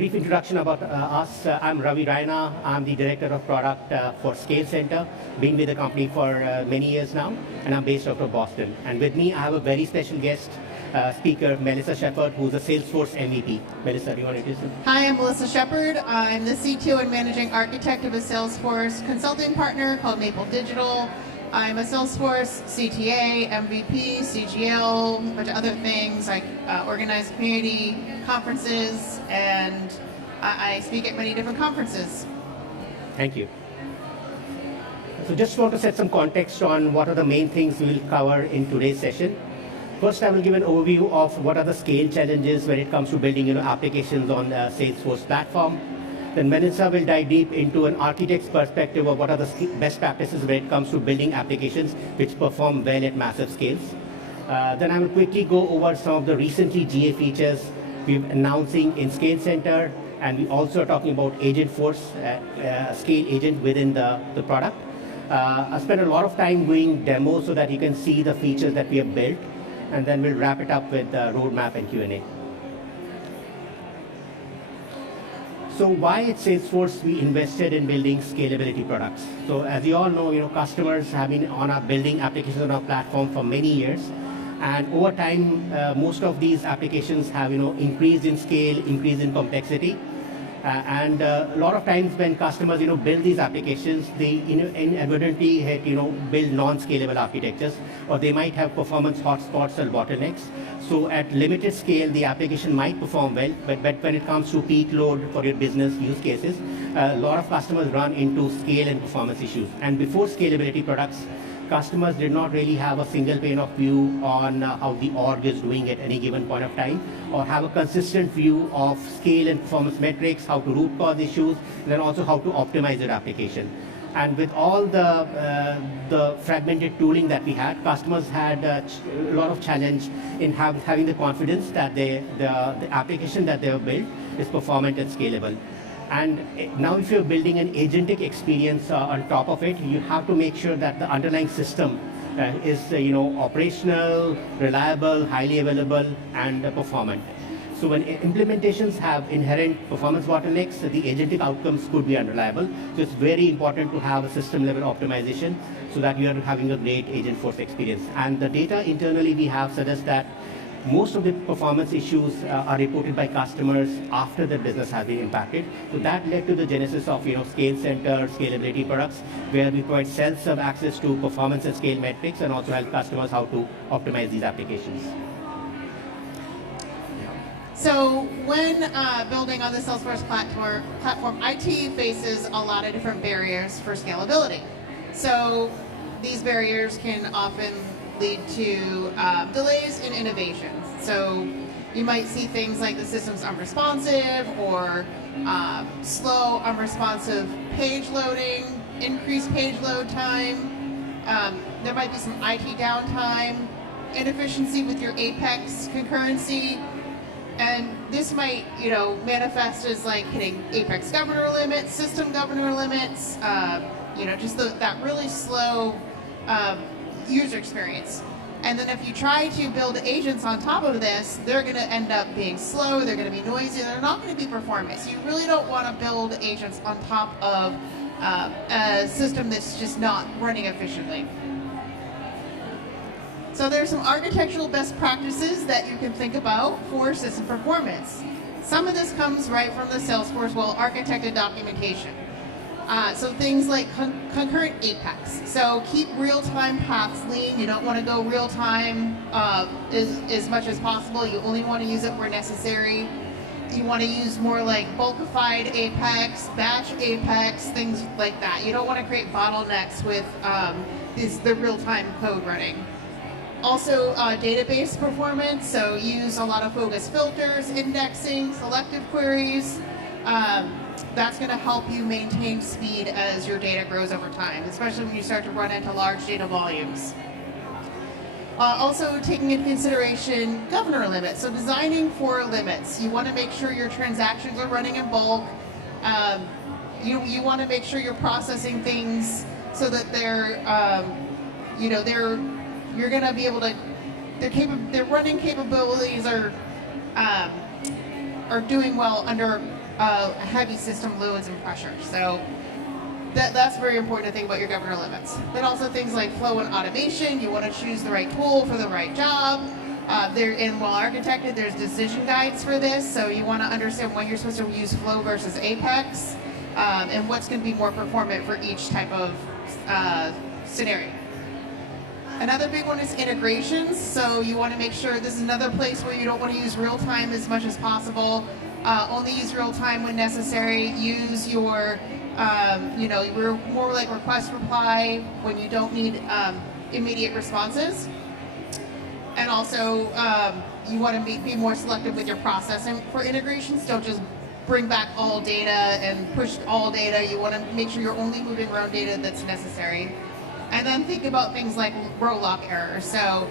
brief introduction about us. I'm Ravi Raina. I'm the Director of Product for Scale Center. Been with the company for many years now, and I'm based out of Boston. And with me, I have a very special guest speaker, Melissa Shepard, who's a Salesforce MVP. Melissa, do you want to introduce yourself? Hi, I'm Melissa Shepard. I'm the CTO and Managing Architect of a Salesforce consulting partner called Maple Digital. I'm a Salesforce CTA, MVP, CGL, a bunch of other things. I organize community conferences, and I speak at many different conferences. Thank you. So just want to set some context on what are the main things we will cover in today's session. First, I will give an overview of what are the scale challenges when it comes to building applications on the Salesforce platform. Then Melissa will dive deep into an architect's perspective of what are the best practices when it comes to building applications which perform well at massive scales. Then I will quickly go over some of the recently GA features we're announcing in Scale Center, and we also are talking about Agentforce, a scale agent within the product. I spent a lot of time doing demos so that you can see the features that we have built, and then we'll wrap it up with the roadmap and Q&A. So why at Salesforce we invested in building scalability products? So as you all know, customers have been on our building applications on our platform for many years, and over time, most of these applications have increased in scale, increased in complexity, and a lot of times when customers build these applications, they inadvertently build non-scalable architectures, or they might have performance hotspots or bottlenecks. So at limited scale, the application might perform well, but when it comes to peak load for your business use cases, a lot of customers run into scale and performance issues. And before scalability products, customers did not really have a single pane of view on how the org is doing at any given point of time, or have a consistent view of scale and performance metrics, how to root cause issues, and then also how to optimize your application. And with all the fragmented tooling that we had, customers had a lot of challenge in having the confidence that the application that they have built is performant and scalable. And now if you're building an agentic experience on top of it, you have to make sure that the underlying system is operational, reliable, highly available, and performant. So when implementations have inherent performance bottlenecks, the agentic outcomes could be unreliable. So it's very important to have a system level optimization so that you are having a great Agentforce experience. And the data internally we have suggests that most of the performance issues are reported by customers after their business has been impacted. So that led to the genesis of Scale Center, scalability products, where we provide self-serve access to performance and scale metrics, and also help customers how to optimize these applications. So when building on the Salesforce platform, IT faces a lot of different barriers for scalability. So these barriers can often lead to delays in innovations. So you might see things like the system's unresponsive, or slow, unresponsive page loading, increased page load time. There might be some IT downtime, inefficiency with your Apex concurrency, and this might manifest as like hitting Apex governor limits, system governor limits, just that really slow user experience. And then if you try to build agents on top of this, they're going to end up being slow, they're going to be noisy, they're not going to be performant. So you really don't want to build agents on top of a system that's just not running efficiently. So there's some architectural best practices that you can think about for system performance. Some of this comes right from the Salesforce well-architected documentation. So things like concurrent Apex. So keep real-time paths lean. You don't want to go real-time as much as possible. You only want to use it where necessary. You want to use more like bulkified Apex, batch Apex, things like that. You don't want to create bottlenecks with the real-time code running. Also, database performance, so use a lot of focus filters, indexing, selective queries. That's going to help you maintain speed as your data grows over time, especially when you start to run into large data volumes. Also, taking into consideration governor limits, so designing for limits. You want to make sure your transactions are running in bulk. You want to make sure you're processing things so that you're going to be able to, their running capabilities are doing well under heavy system loads and pressure. So that's very important to think about your governor limits. Then also things like flow and automation. You want to choose the right tool for the right job. And well architected, there's decision guides for this. So you want to understand when you're supposed to use flow versus apex, and what's going to be more performant for each type of scenario. Another big one is integrations. So you want to make sure this is another place where you don't want to use real time as much as possible. Only use real time when necessary. Use your, you're more like request reply when you don't need immediate responses. And also, you want to be more selective with your processing for integrations. Don't just bring back all data and push all data. You want to make sure you're only moving around data that's necessary. And then think about things like row lock errors. So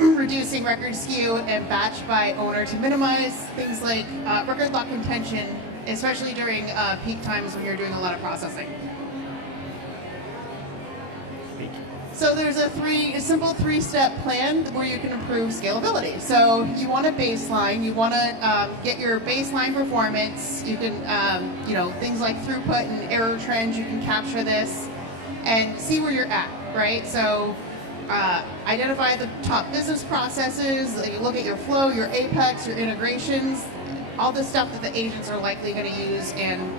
reducing record skew and batch by owner to minimize things like record lock contention, especially during peak times when you're doing a lot of processing. So there's a simple three-step plan where you can improve scalability. So you want a baseline. You want to get your baseline performance. You can, things like throughput and error trends. You can capture this and see where you're at, right? So identify the top business processes. You look at your flow, your apex, your integrations, all the stuff that the agents are likely going to use, and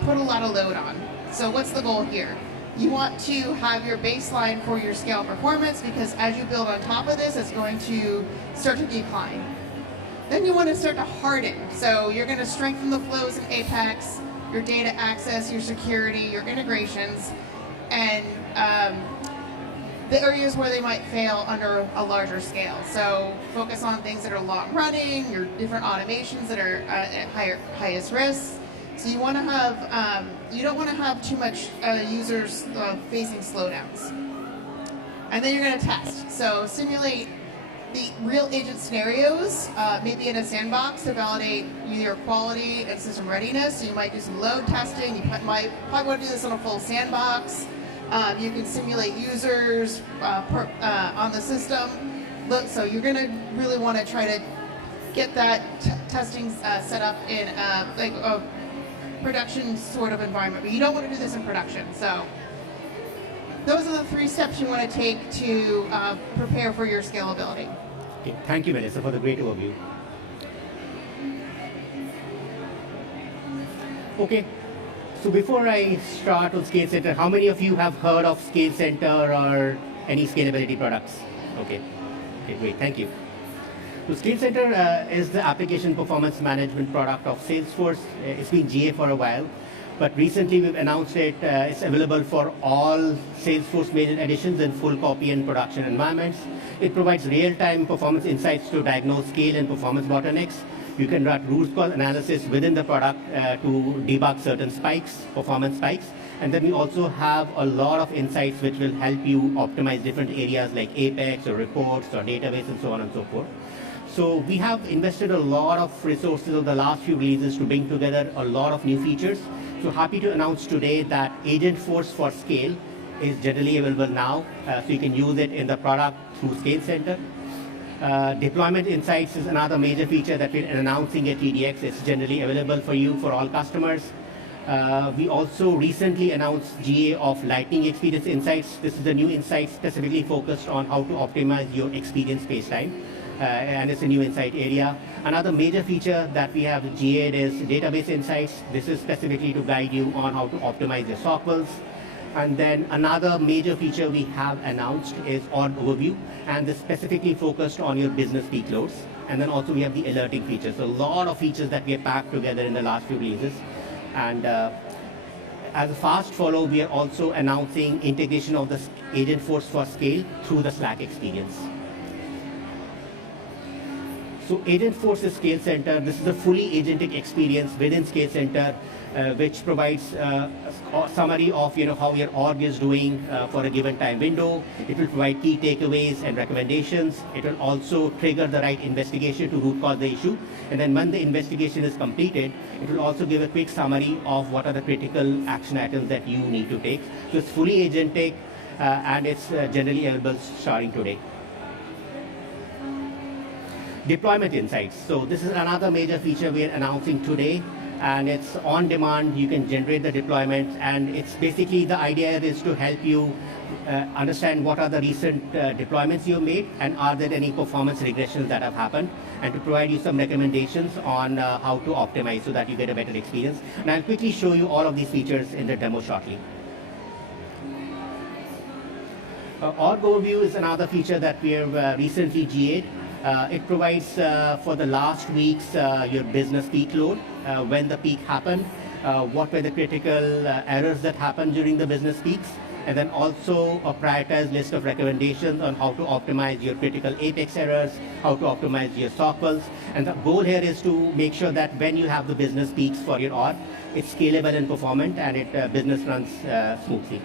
put a lot of load on. So what's the goal here? You want to have your baseline for your scale performance, because as you build on top of this, it's going to start to decline. Then you want to start to harden. So you're going to strengthen the flows in Apex, your data access, your security, your integrations, and the areas where they might fail under a larger scale. So focus on things that are long running, your different automations that are at highest risk. So you want to have, you don't want to have too much users facing slowdowns. And then you're going to test. So simulate the real agent scenarios, maybe in a sandbox to validate your quality and system readiness. So you might do some load testing. You might probably want to do this on a full sandbox. You can simulate users on the system. So you're going to really want to try to get that testing set up in like a production sort of environment, but you don't want to do this in production. So those are the 3 steps you want to take to prepare for your scalability. Okay. Thank you, Melissa, for the great overview. Okay, so before I start with Scale Center, how many of you have heard of Scale Center or any scalability products? Okay, great, thank you. So Scale Center is the application performance management product of Salesforce. It's been GA for a while, but recently we've announced it. It's available for all Salesforce major editions in full copy and production environments. It provides real-time performance insights to diagnose scale and performance bottlenecks. You can run root cause analysis within the product to debug certain spikes, performance spikes. And then we also have a lot of insights which will help you optimize different areas like Apex or reports or database and so on and so forth. So we have invested a lot of resources over the last few releases to bring together a lot of new features. So happy to announce today that Agentforce for Scale is generally available now. So you can use it in the product through Scale Center. Deployment Insights is another major feature that we're announcing at EDX. It's generally available for you, for all customers. We also recently announced GA of Lightning Experience Insights. This is a new insight specifically focused on how to optimize your experience baseline. And it's a new insight area. Another major feature that we have GA'd is Database Insights. This is specifically to guide you on how to optimize your SOQLs. And then another major feature we have announced is Org Overview, and this specifically focused on your business peak loads. And then also we have the alerting features. So a lot of features that we have packed together in the last few releases. And as a fast follow, we are also announcing integration of the Agentforce for Scale through the Slack experience. So Agentforce is Scale Center. This is a fully agentic experience within Scale Center, which provides a summary of how your org is doing for a given time window. It will provide key takeaways and recommendations. It will also trigger the right investigation to root cause the issue. And then when the investigation is completed, it will also give a quick summary of what are the critical action items that you need to take. So it's fully agentic, and it's generally available starting today. Deployment insights. So this is another major feature we're announcing today, and it's on demand. You can generate the deployments, and it's basically the idea is to help you understand what are the recent deployments you've made, and are there any performance regressions that have happened, and to provide you some recommendations on how to optimize so that you get a better experience. And I'll quickly show you all of these features in the demo shortly. Org Overview is another feature that we have recently GA'd. It provides for the last week's your business peak load, when the peak happened, what were the critical errors that happened during the business peaks, and then also a prioritized list of recommendations on how to optimize your critical Apex errors, how to optimize your sockles. And the goal here is to make sure that when you have the business peaks for your org, it's scalable and performant, and business runs smoothly.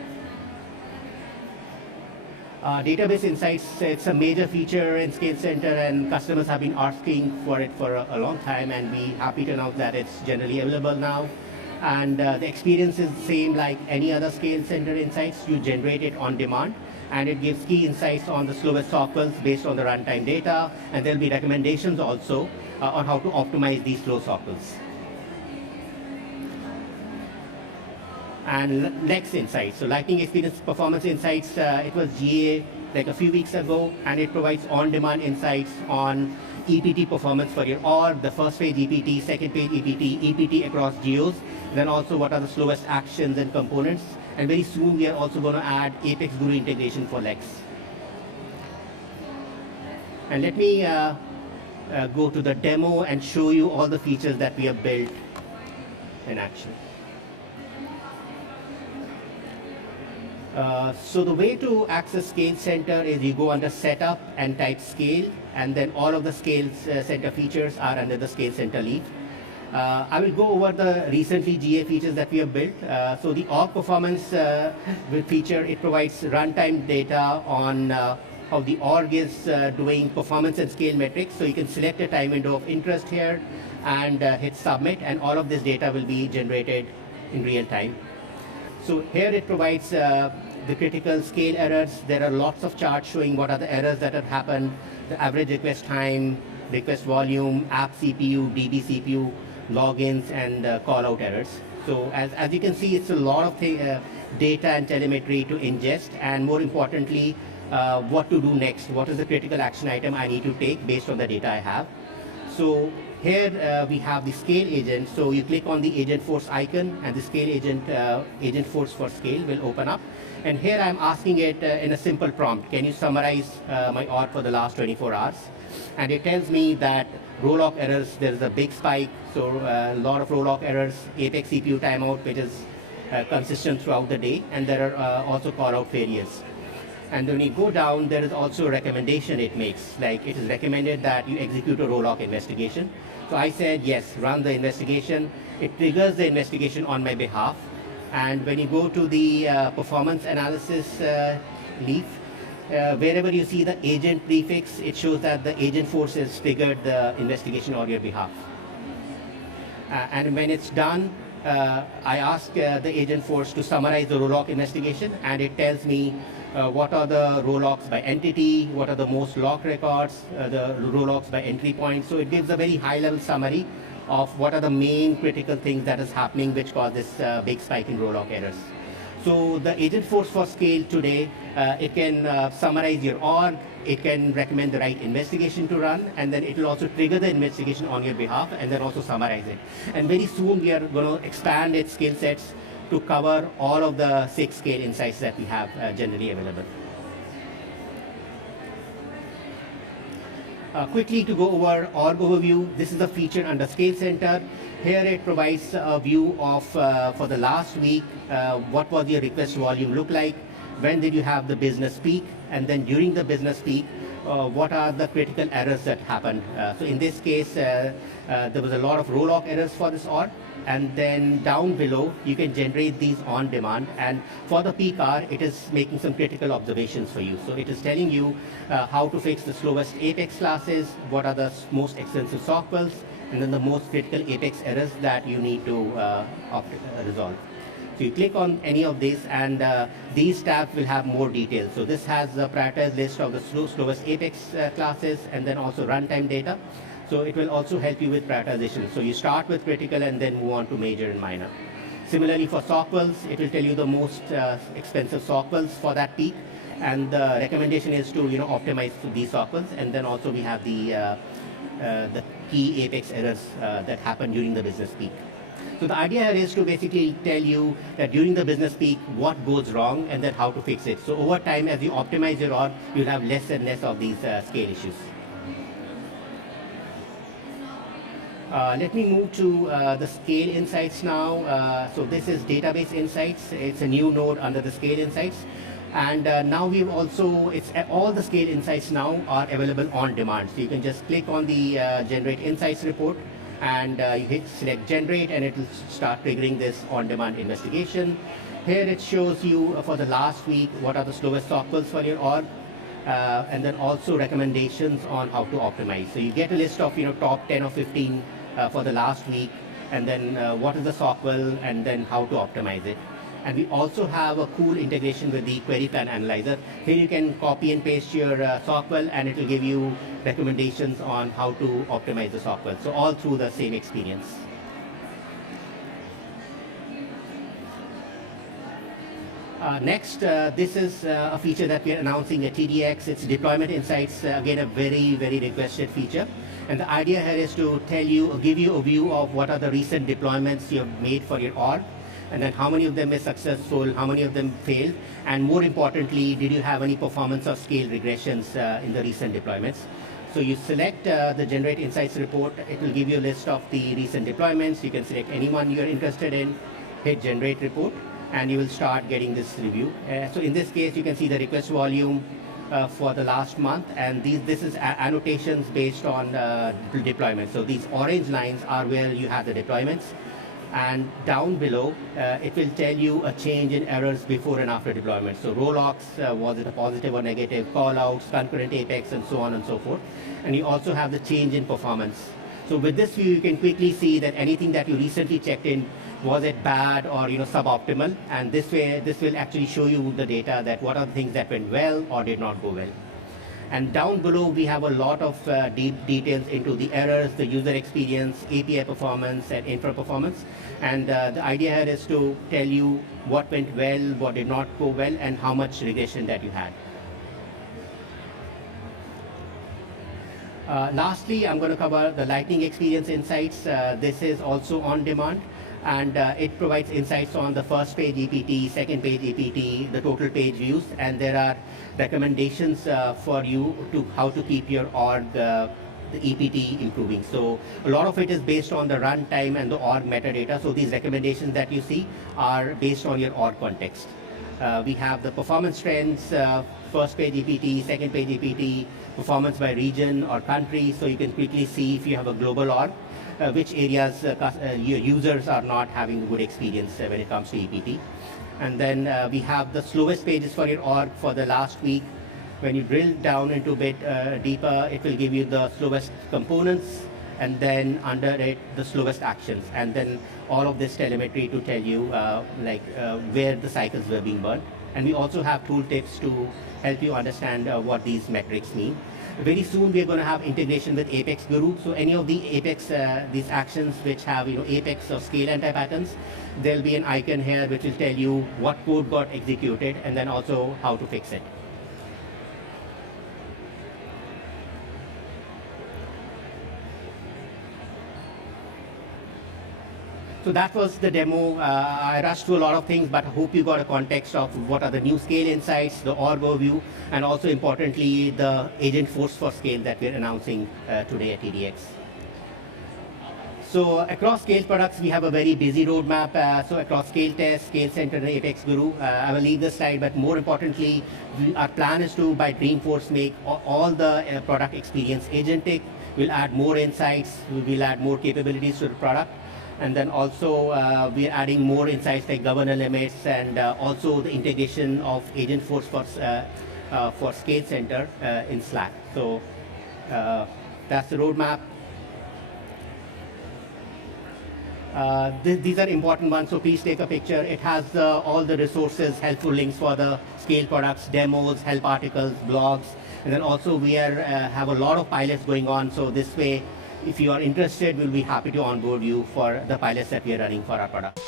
Database insights, it's a major feature in Scale Center, and customers have been asking for it for a long time, and we're happy to announce that it's generally available now. And the experience is the same like any other Scale Center insights. You generate it on demand, and it gives key insights on the slowest sockles based on the runtime data, and there'll be recommendations also on how to optimize these slow sockles. And Lex Insights. So Lightning Experience Performance Insights, it was GA like a few weeks ago, and it provides on-demand insights on EPT performance for your org, the first page EPT, second page EPT, EPT across geos, then also what are the slowest actions and components. And very soon we are also going to add Apex Guru integration for Lex. And let me go to the demo and show you all the features that we have built in action. So the way to access Scale Center is you go under Setup and type Scale, and then all of the Scale Center features are under the Scale Center leaf. I will go over the recently GA features that we have built. So the org performance feature, it provides runtime data on how the org is doing performance and scale metrics. So you can select a time window of interest here and hit submit, and all of this data will be generated in real time. So here it provides the critical scale errors. There are lots of charts showing what are the errors that have happened, the average request time, request volume, app CPU, DB CPU, logins, and call out errors. So as you can see, it's a lot of data and telemetry to ingest, and more importantly, what to do next. What is the critical action item I need to take based on the data I have. So here we have the scale agent. So you click on the Agentforce icon, and the scale agent, Agentforce for scale, will open up. And here I'm asking it in a simple prompt, can you summarize my org for the last 24 hours? And it tells me that row lock errors, there's a big spike, so a lot of row lock errors, Apex CPU timeout, which is consistent throughout the day, and there are also call out failures. And when you go down, there is also a recommendation it makes, like it is recommended that you execute a row lock investigation. So I said, yes, run the investigation. It triggers the investigation on my behalf. And when you go to the performance analysis leaf, wherever you see the agent prefix, it shows that the Agentforce has triggered the investigation on your behalf. And when it's done, I ask the Agentforce to summarize the row lock investigation, and it tells me what are the row locks by entity, what are the most locked records, the row locks by entry point. So it gives a very high-level summary of what are the main critical things that is happening which cause this big spike in row lock errors. So the Agentforce for Scale today, it can summarize your org, it can recommend the right investigation to run, and then it will also trigger the investigation on your behalf and then also summarize it. And very soon we are going to expand its skill sets to cover all of the 6 scale insights that we have generally available. Quickly to go over org overview, this is a feature under Scale Center. Here it provides a view of, for the last week, what was your request volume look like, when did you have the business peak, and then during the business peak, what are the critical errors that happened. So in this case, there was a lot of row lock errors for this org. And then down below, you can generate these on demand. And for the peak hour, it is making some critical observations for you. So it is telling you how to fix the slowest Apex classes, what are the most expensive sockles, and then the most critical Apex errors that you need to resolve. So you click on any of these, and these tabs will have more details. So this has a prioritized list of the slowest Apex classes, and then also runtime data. So it will also help you with prioritization. So you start with critical and then move on to major and minor. Similarly for sockwals, it will tell you the most expensive sockwals for that peak, and the recommendation is to optimize these sockwals. And then also we have the key Apex errors that happen during the business peak. So the idea here is to basically tell you that during the business peak, what goes wrong and then how to fix it. So over time, as you optimize your org, you'll have less and less of these scale issues. Let me move to the scale insights now. So this is database insights. It's a new node under the scale insights. And now we've also, all the scale insights now are available on demand. So you can just click on the generate insights report, and you select generate, and it will start triggering this on-demand investigation. Here it shows you for the last week what are the slowest sockwals for your org, and then also recommendations on how to optimize. So you get a list of top 10 or 15 for the last week, and then what is the sockwal, and then how to optimize it. And we also have a cool integration with the query plan analyzer. Here you can copy and paste your sockwal, and it will give you recommendations on how to optimize the sockwal. So all through the same experience. Next, this is a feature that we are announcing at TDX. It's deployment insights, again a very, very requested feature. And the idea here is to give you a view of what are the recent deployments you have made for your org, and then how many of them are successful, how many of them failed, and more importantly, did you have any performance or scale regressions in the recent deployments. So you select the Generate Insights report. It will give you a list of the recent deployments. You can select anyone you're interested in, hit Generate Report, and you will start getting this review. So in this case, you can see the request volume for the last month, and this is annotations based on deployments. So these orange lines are where you have the deployments. And down below, it will tell you a change in errors before and after deployment. So row locks, was it a positive or negative, callouts, concurrent Apex, and so on and so forth. And you also have the change in performance. So with this view, you can quickly see that anything that you recently checked in, was it bad or suboptimal? And this will actually show you the data that what are the things that went well or did not go well. And down below, we have a lot of deep details into the errors, the user experience, API performance, and infra performance. And the idea here is to tell you what went well, what did not go well, and how much regression that you had. Lastly, I'm going to cover the Lightning Experience Insights. This is also on demand, and it provides insights on the first page EPT, second page EPT, the total page views, and there are recommendations for you to how to keep your org, the EPT improving. So a lot of it is based on the runtime and the org metadata. So these recommendations that you see are based on your org context. We have the performance trends, first page EPT, second page EPT, performance by region or country. So you can quickly see if you have a global org, which areas your users are not having a good experience when it comes to EPT. And then we have the slowest pages for your org for the last week. When you drill down into a bit deeper, it will give you the slowest components, and then under it, the slowest actions. And then all of this telemetry to tell you where the cycles were being burned. And we also have tooltips to help you understand what these metrics mean. Very soon we are going to have integration with Apex Guru. So any of the Apex, these actions which have Apex or scale anti-patterns, there'll be an icon here which will tell you what code got executed and then also how to fix it. So that was the demo. I rushed through a lot of things, but I hope you got a context of what are the new scale insights, the org overview, and also importantly, the Agentforce for scale that we're announcing today at TDX. So across scale products, we have a very busy roadmap. So across Scale Test, Scale Center, and Apex Guru, I will leave this slide, but more importantly, our plan is to, by Dreamforce, make all the product experience agentic. We'll add more insights. We will add more capabilities to the product. And then also we're adding more insights like governor limits and also the integration of Agentforce for Scale Center in Slack. So that's the roadmap. These are important ones, so please take a picture. It has all the resources, helpful links for the scale products, demos, help articles, blogs, and then also we have a lot of pilots going on. So this way, if you are interested, we'll be happy to onboard you for the pilots that we are running for our product.